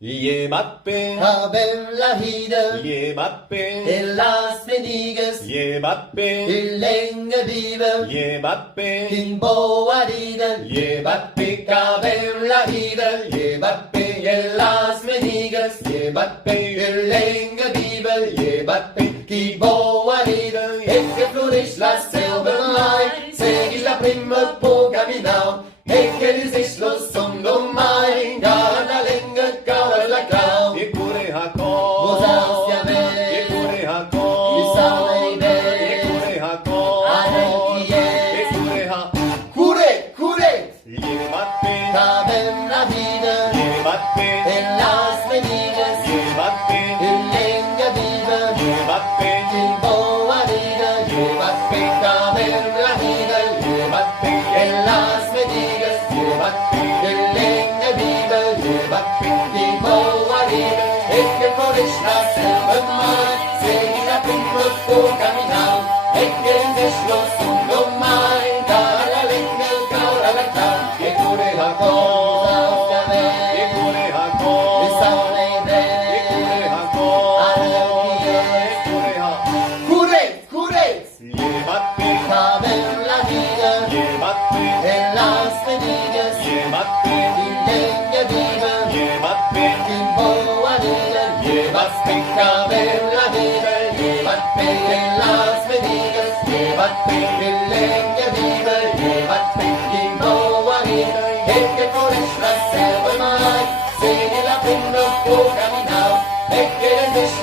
Mbappé, Abel la Hide, Mbappé, en Las Vegas, Mbappé, en Länge Vive, Mbappé, in Boariden, Mbappé, Abel la Hide, Mbappé, en Las Vegas, Mbappé, en Länge Vive, Mbappé, i Boariden, Ecke flourish la Silbermai, seg ich la Primme på Gaminau, Ecke die sich los som de mai, Gala Länge, Gala la Klau, Ekure Hakon, Mosausjave, Ekure Hakon, Isauleive, Ekure Hakon, Anarkie, Ekure Ha, Correct, correct, Mbappé, Abel la Hide, Mbappé, en Las Vegas, Mbappé, en Länge Vive, Mbappé, in Boariden, Mbappé, Abel la Hide, Mbappé, en Las Vegas, Mbappé, en Länge Vive, in Boariden, Ecke flourish la Silbermai, seg ich la Primme på Gaminau, Ecke sich los som de mai, Gala Länge, Gala la Klau, Ekure Hakon, Mosausjave, Ekure Hakon, Isauleive, Ekure Hakon, Anarkie, Ekure Ha, correct, correct, Mbappé, Abel la Hide, Mbappé, en Las Vegas, Mbappé, in Länge Vive, Mbappé, in Boariden, Mbappé, Abel la Hide, en Las Vegas, in Länge Vive, in Boariden, Ecke flourish la Silbermai, seg ich la Primme på Gaminau, Ecke sich